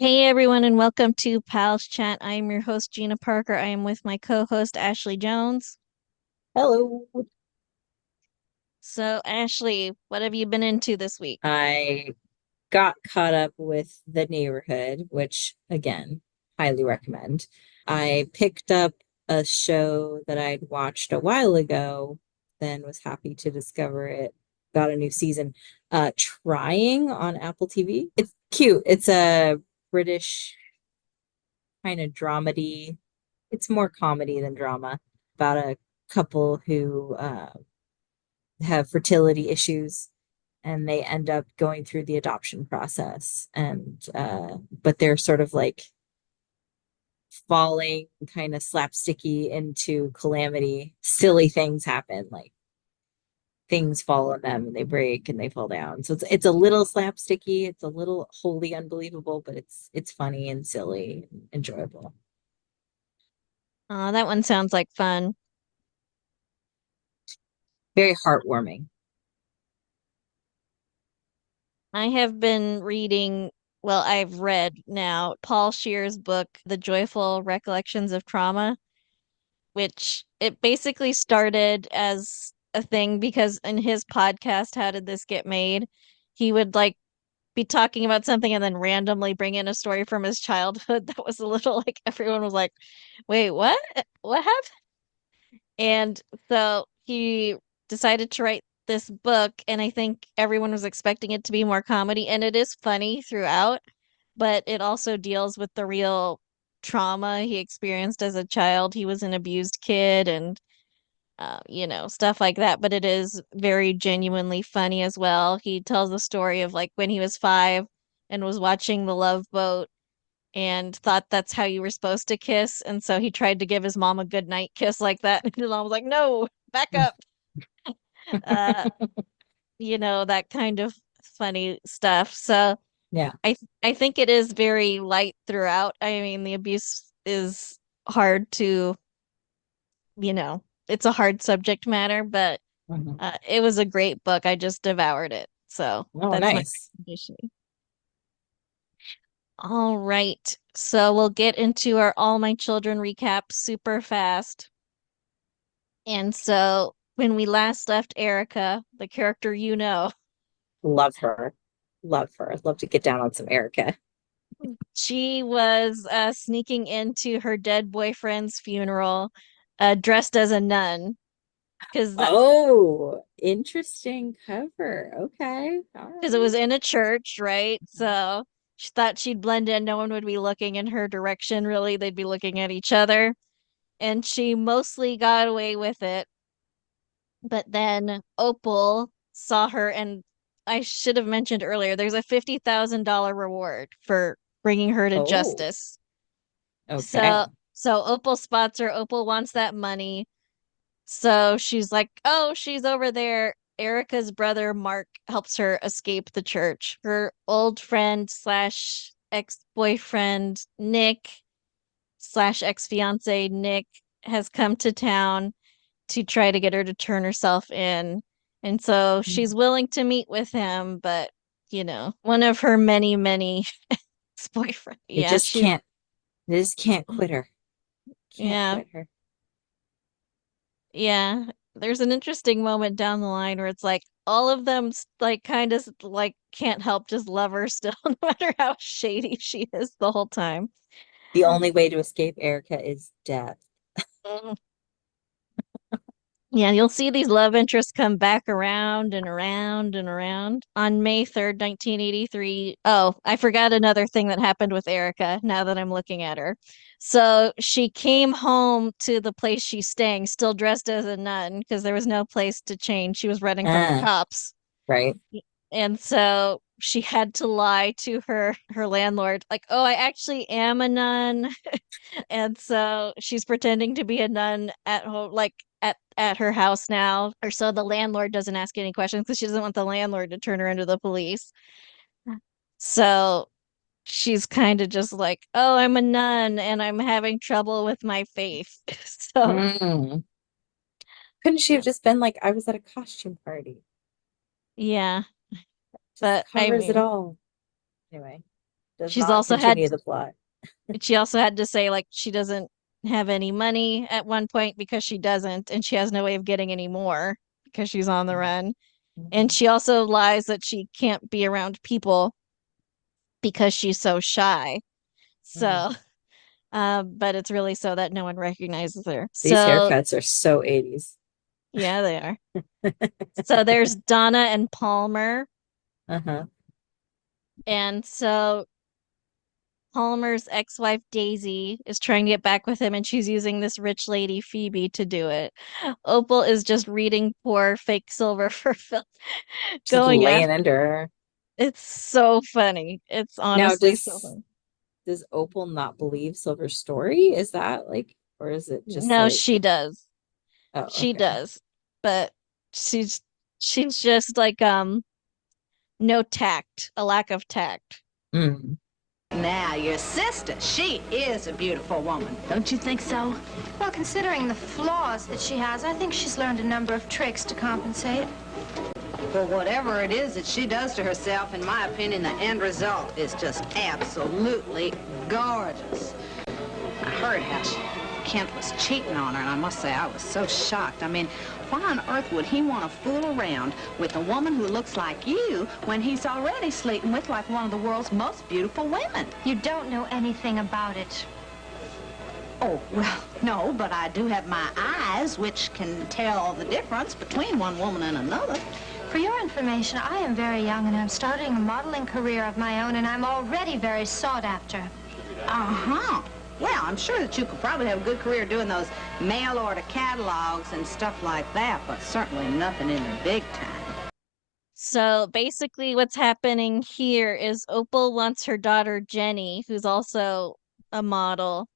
Hey everyone, and welcome to Pals Chat. I am your host, Gina Parker. I am with my co-host, Ashley Jones. Hello. So, Ashley, what have you been into this week? I got caught up with The Neighborhood, which again, highly recommend. I picked up a show that I'd watched a while ago, then was happy to discover it got a new season. Trying on Apple TV. It's cute. It's a British kind of dramedy. It's more comedy than drama about a couple who have fertility issues and they end up going through the adoption process and but they're sort of like falling kind of slapsticky into calamity. Silly things happen, like things fall on them and they break and they fall down, so it's a little slapsticky, it's a little wholly unbelievable, but it's funny and silly and enjoyable. That one sounds like fun. Very heartwarming. I have been reading, well, I've read now Paul Scheer's book, The Joyful Recollections of Trauma, which it basically started as a thing because in his podcast, How Did This Get Made? He would be talking about something and then randomly bring in a story from his childhood that was a little like everyone was like, wait, what? What happened? And so he decided to write this book, and I think everyone was expecting it to be more comedy, and it is funny throughout, but it also deals with the real trauma he experienced as a child. He was an abused kid and stuff like that, but it is very genuinely funny as well. He tells the story of like when he was 5 and was watching The Love Boat and thought that's how you were supposed to kiss, and so he tried to give his mom a good night kiss like that, and his mom was like, "No, back up." Uh, that kind of funny stuff. So Yeah. I think it is very light throughout. I mean, the abuse is hard to, you know, it's a hard subject matter, but Mhm. it was a great book. I just devoured it. So Oh, that's my nice. recommendation. All right. So we'll get into our All My Children recap super fast. And so when we last left Erica, the character Love her. Love her. I'd love to get down on some Erica. she was sneaking into her dead boyfriend's funeral dressed as a nun because Oh, interesting cover. Okay. All it right. was in a church, right? So she thought she'd blend in. No one would be looking in her direction, really. They'd be looking at each other. And she mostly got away with it. But then Opal saw her, and I should have mentioned earlier, there's a $50,000 reward for bringing her to Oh, justice. okay. So Opal spots her. Opal wants that money. So she's like, "Oh, she's over there." Erica's brother Mark helps her escape the church. Her old friend slash ex-boyfriend Nick slash ex-fiance Nick has come to town to try to get her to turn herself in. And so she's willing to meet with him, but one of her many, many ex-boyfriend. It Yeah, just she's can't, they just can't quit her. Can't yeah, quit her. yeah. There's an interesting moment down the line where it's like all of them like kind of like can't help just love her still, no matter how shady she is the whole time. The only way to escape Erica is death. Mhm. Yeah, you'll see these love interests come back around and around and around. On May 3rd, 1983. Oh, I forgot another thing that happened with Erica now that I'm looking at her. So she came home to the place she's staying, still dressed as a nun, because there was no place to change. She was running from the Ah, cops. right. And so she had to lie to her landlord, like, "Oh, I actually am a nun." And so she's pretending to be a nun at home, like at her house now, or so the landlord doesn't ask any questions because she doesn't want the landlord to turn her into the police. So she's kind of just like, "Oh, I'm a nun and I'm having trouble with my faith." So Mm. Couldn't she have just been like, I was at a costume party? yeah, Just but I covers it mean, all. Anyway. Does She's not also had continue the plot. she also had to say like she doesn't have any money at one point because she doesn't, and she has no way of getting any more because she's on the run. And Mhm. she also lies that she can't be around people because she's so shy. So, Mm. but it's really so that no one recognizes her. These So, haircuts are so 80s. yeah, they are. So there's Donna and Palmer. Uh-huh. And so Palmer's ex-wife Daisy is trying to get back with him, and she's using this rich lady Phoebe to do it. Opal is just reading poor fake Silver for Phil, Just going laying after. into her. It's so funny. It's Now, honestly so does funny. does Opal not believe Silver's story? Is that like, or is it just No, like, she does. oh, She okay. does. But she's she's just like no tact, a lack of tact. Mm. Now, your sister, she is a beautiful woman. Don't you think so? Well, considering the flaws that she has, I think she's learned a number of tricks to compensate. For whatever it is that she does to herself, in my opinion, the end result is just absolutely gorgeous. I heard how Kent was cheating on her, and I must say I was so shocked. I mean, why on earth would he want to fool around with a woman who looks like you when he's already sleeping with like one of the world's most beautiful women? You don't know anything about it. Oh, well, no, but I do have my eyes, which can tell the difference between one woman and another. For your information, I am very young and I'm starting a modeling career of my own, and I'm already very sought after. Uh-huh. Well, I'm sure that you could probably have a good career doing those mail order catalogs and stuff like that, but certainly nothing in the big time. So basically what's happening here is Opal wants her daughter Jenny, who's also a model,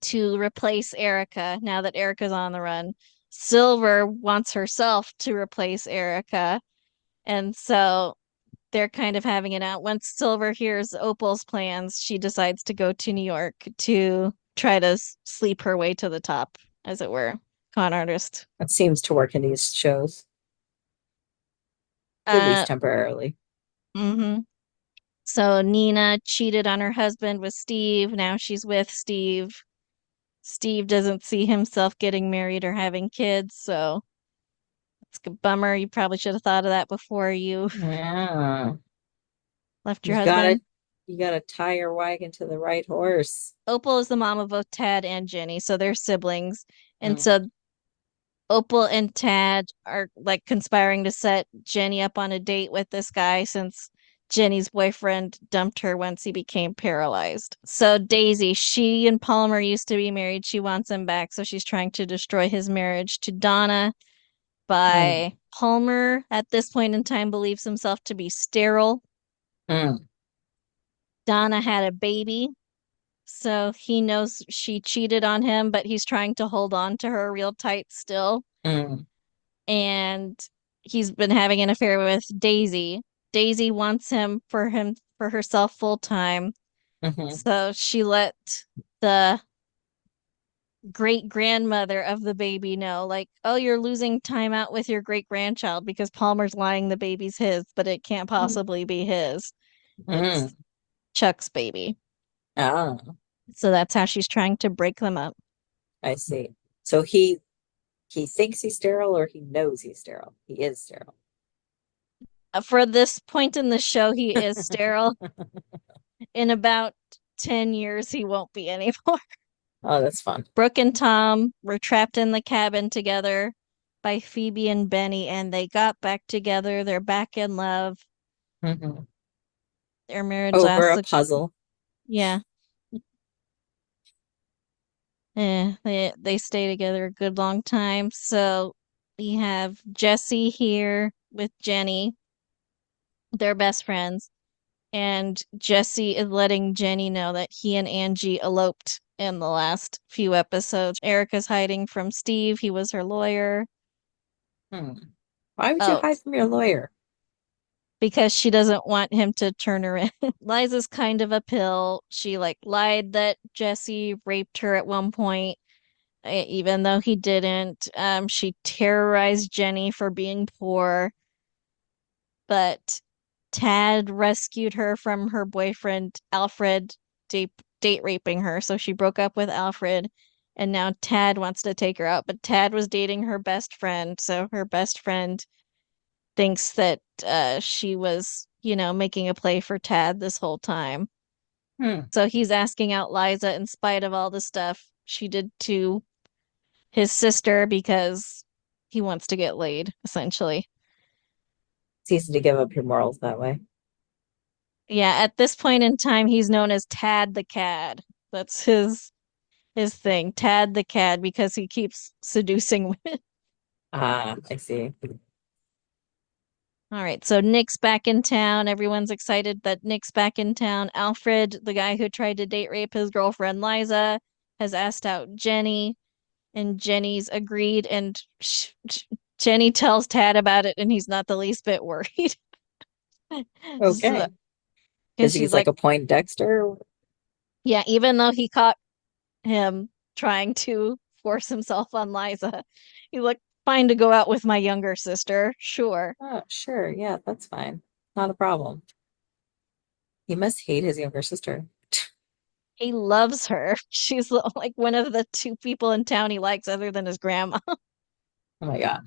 to replace Erica now that Erica's on the run. Silver wants herself to replace Erica. And so they're kind of having it out. Once Silver hears Opal's plans, she decides to go to New York to try to sleep her way to the top, as it were. Con artist. That seems to work in these shows, at least Uh, temporarily. mm-hmm. So Nina cheated on her husband with Steve. Now she's with Steve. Steve doesn't see himself getting married or having kids, so it's a bummer. You probably should have thought of that before you Yeah. left your You gotta husband. you gotta tie your wagon to the right horse. Opal is the mom of both Tad and Jenny, so they're siblings. And Mm. so Opal and Tad are like conspiring to set Jenny up on a date with this guy since Jenny's boyfriend dumped her once he became paralyzed. So Daisy, she and Palmer used to be married. She wants him back, so she's trying to destroy his marriage to Donna Mm. by Palmer at this point in time believes himself to be sterile. Mm. Donna had a baby, so he knows she cheated on him, but he's trying to hold on to her real tight still. Mm. And he's been having an affair with Daisy. Daisy wants him for herself full time. Mm-hmm. So she let the great grandmother of the baby know, like, oh, you're losing time out with your great grandchild because Palmer's lying the baby's his, but it can't possibly be his. Mm. It's Chuck's baby. Ah, So that's how she's trying to break them up. I see. So he thinks he's sterile or he knows he's sterile. He is sterile. For this point in the show, he is sterile. In about 10 years, he won't be anymore. Oh, that's fun. Brooke and Tom were trapped in the cabin together by Phoebe and Benny, and they got back together. They're back in love. Hmm. Their marriage Over lasts a puzzle. yeah. They stay together a good long time. So we have Jesse here with Jenny. They're best friends. And Jesse is letting Jenny know that he and Angie eloped in the last few episodes. Erica's hiding from Steve. He was her lawyer. Hmm. Why would you Oh, hide from your lawyer? because she doesn't want him to turn her in. Liza's kind of a pill. She like lied that Jesse raped her at one point, even though he didn't. She terrorized Jenny for being poor, but Tad rescued her from her boyfriend, Alfred, date raping her. So she broke up with Alfred, and now Tad wants to take her out. But Tad was dating her best friend. So her best friend thinks that she was, making a play for Tad this whole time. So he's asking out Liza in spite of all the stuff she did to his sister because he wants to get laid, essentially. It's easy to give up your morals that way. Yeah, at this point in time, he's known as Tad the Cad. That's his thing, Tad the Cad, because he keeps seducing women. Ah, I see. All right, so Nick's back in town. Everyone's excited that Nick's back in town. Alfred, the guy who tried to date rape his girlfriend Liza, has asked out Jenny, and Jenny's agreed, and Jenny tells Tad about it, and he's not the least bit worried. Okay. Because she's he's like a Poindexter. Yeah, even though he caught him trying to force himself on Liza, he's like, fine to go out with my younger sister, sure. Oh, sure. Yeah, that's fine. Not a problem. He must hate his younger sister. He loves her. She's like one of the 2 people in town he likes other than his grandma. Oh my God.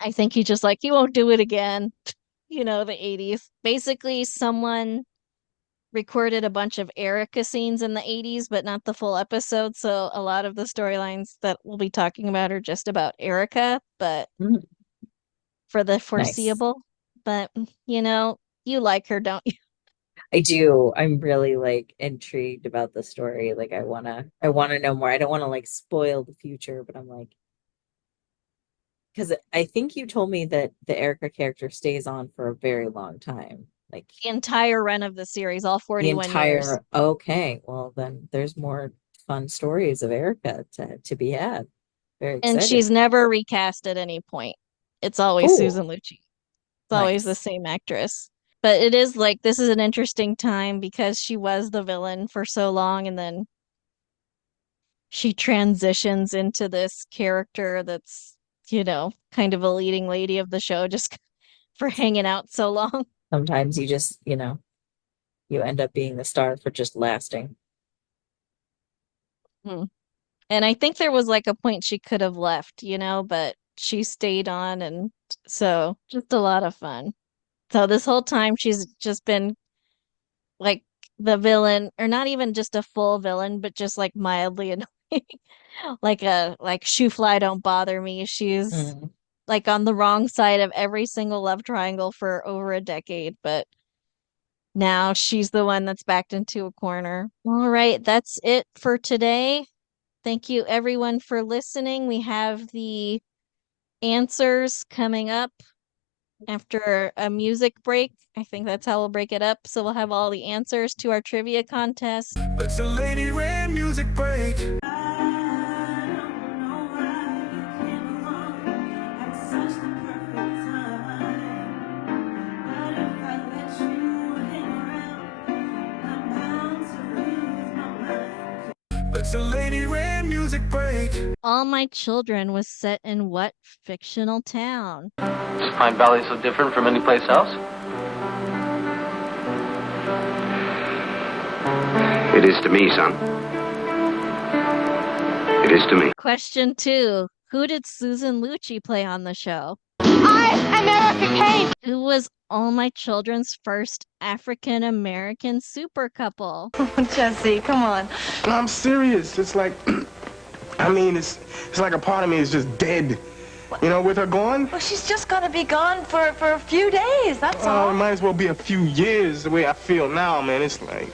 I think he just like, he won't do it again. The 80s. Basically, someone recorded a bunch of Erica scenes in the 80s, but not the full episode. So a lot of the storylines that we'll be talking about are just about Erica, but for the foreseeable. Nice. But, you like her, don't you? I do. I'm really like intrigued about the story. Like I wanna know more. I don't want to like spoil the future, but I'm like, because I think you told me that the Erica character stays on for a very long time. Like the entire run of the series, all 41 years. Okay, well then there's more fun stories of Erica to be had. Very excited. And she's never recast at any point. It's always Susan Lucci. It's always the same actress. But it is like, this is an interesting time because she was the villain for so long, and then she transitions into this character that's, kind of a leading lady of the show just for hanging out so long. Sometimes you just, you end up being the star for just lasting. And I think there was like a point she could have left, but she stayed on, and so just a lot of fun. So this whole time she's just been like the villain, or not even just a full villain, but just like mildly annoying. like shoe fly, don't bother me. She's like on the wrong side of every single love triangle for over a decade, but now she's the one that's backed into a corner. All right, that's it for today. Thank you everyone for listening. We have the answers coming up after a music break. I think that's how we'll break it up. So we'll have all the answers to our trivia contest. It's a Lady Red music break. It's a Lady Red music break. All My Children was set in what fictional town? Is Pine Valley so different from any place else? It is to me, son. It is to me. Question 2. Who did Susan Lucci play on the show? I am Erica Kane. Who was All My Children's first African-American super couple? Jesse, come on. No, I'm serious. It's like, it's like a part of me is just dead. With her gone? Well, she's just gonna be gone for a few days, that's all. It might as well be a few years the way I feel now, man. It's like,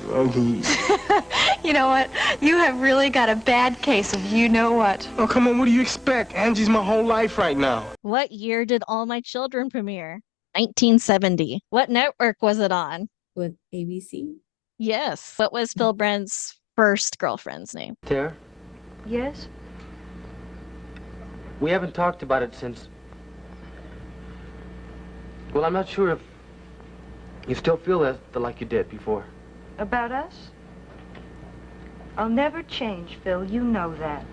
You know what? You have really got a bad case of you-know-what. Oh, come on, what do you expect? Angie's my whole life right now. What year did All My Children premiere? 1970. What network was it on? With ABC? Yes. What was Phil Brent's first girlfriend's name? Tara? Yes? We haven't talked about it since... Well, I'm not sure if you still feel like you did before. About us? I'll never change, Phil. You know that.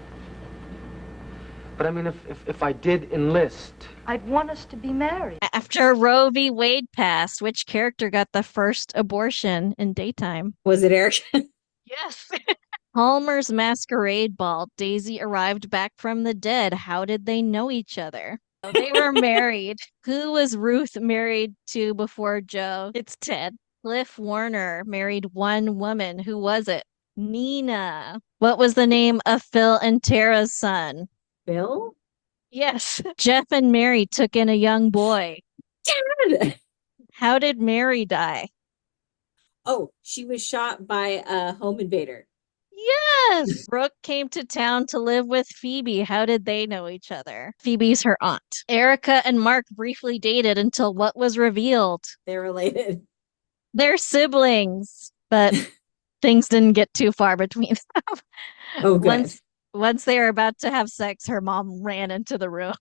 But I mean, if I did enlist. I'd want us to be married. After Roe v. Wade passed, which character got the first abortion in daytime? Was it Eric? Yes. Palmer's Masquerade Ball. Daisy arrived back from the dead. How did they know each other? Oh, they were married. Who was Ruth married to before Joe? It's Ted. Cliff Warner married one woman. Who was it? Nina. What was the name of Phil and Tara's son? Bill? Yes. Jeff and Mary took in a young boy. Dad! How did Mary die? Oh, she was shot by a home invader. Yes! Brooke came to town to live with Phoebe. How did they know each other? Phoebe's her aunt. Erica and Mark briefly dated until what was revealed? They're related. They're siblings, but things didn't get too far between them. Oh, good. Once they were about to have sex, her mom ran into the room.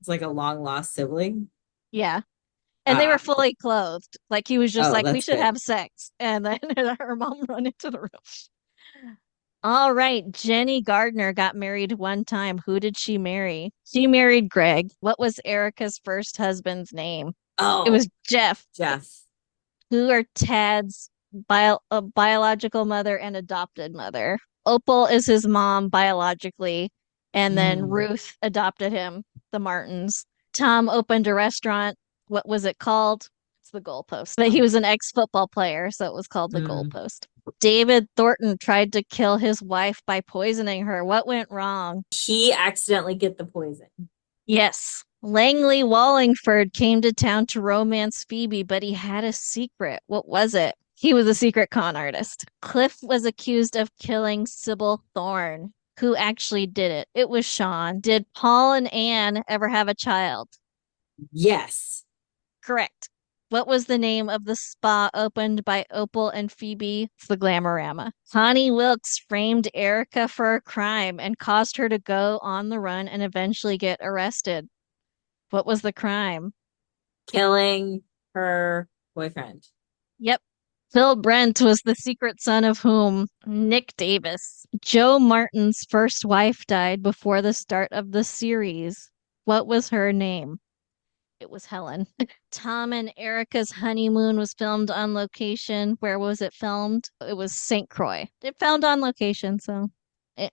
It's like a long lost sibling. Yeah. And they were fully clothed. Like he was just like, we should have sex. And then her mom run into the room. All right. Jenny Gardner got married one time. Who did she marry? She married Greg. What was Erica's first husband's name? Oh, it was Jeff. Jeff. Who are Tad's biological mother and adopted mother? Opal is his mom biologically. And then Ruth adopted him, the Martins. Tom opened a restaurant. What was it called? It's the Goalpost. But he was an ex-football player, so it was called the Goalpost. David Thornton tried to kill his wife by poisoning her. What went wrong? He accidentally get the poison. Yes. Langley Wallingford came to town to romance Phoebe, but he had a secret. What was it? He was a secret con artist. Cliff was accused of killing Sybil Thorne. Who actually did it? It was Sean. Did Paul and Anne ever have a child? Yes. Correct. What was the name of the spa opened by Opal and Phoebe? It's the Glamorama. Connie Wilkes framed Erica for a crime and caused her to go on the run and eventually get arrested. What was the crime? Killing her boyfriend. Yep. Phil Brent was the secret son of whom? Nick Davis. Joe Martin's first wife died before the start of the series. What was her name? It was Helen. Tom and Erica's honeymoon was filmed on location. Where was it filmed? It was St. Croix. It filmed on location, so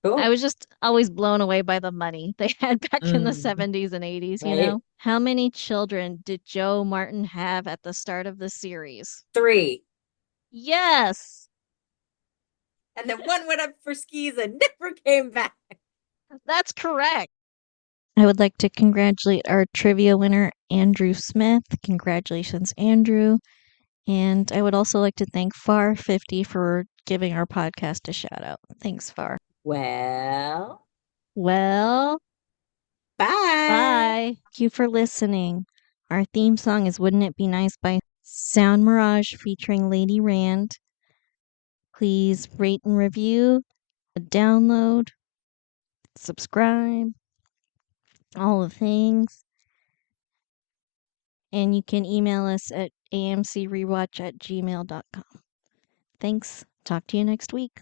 Cool. I was just always blown away by the money they had back in the 70s and 80s, you know? How many children did Joe Martin have at the start of the series? 3. Yes. And then one went up for skis and never came back. That's correct. I would like to congratulate our trivia winner, Andrew Smith. Congratulations, Andrew. And I would also like to thank FAR50 for giving our podcast a shout out. Thanks, FAR. Well, bye. Bye. Thank you for listening. Our theme song is Wouldn't It Be Nice by Sound Mirage featuring Lady Rand. Please rate and review, download, subscribe, all the things. And you can email us at amcrewatch@gmail.com. Thanks. Talk to you next week.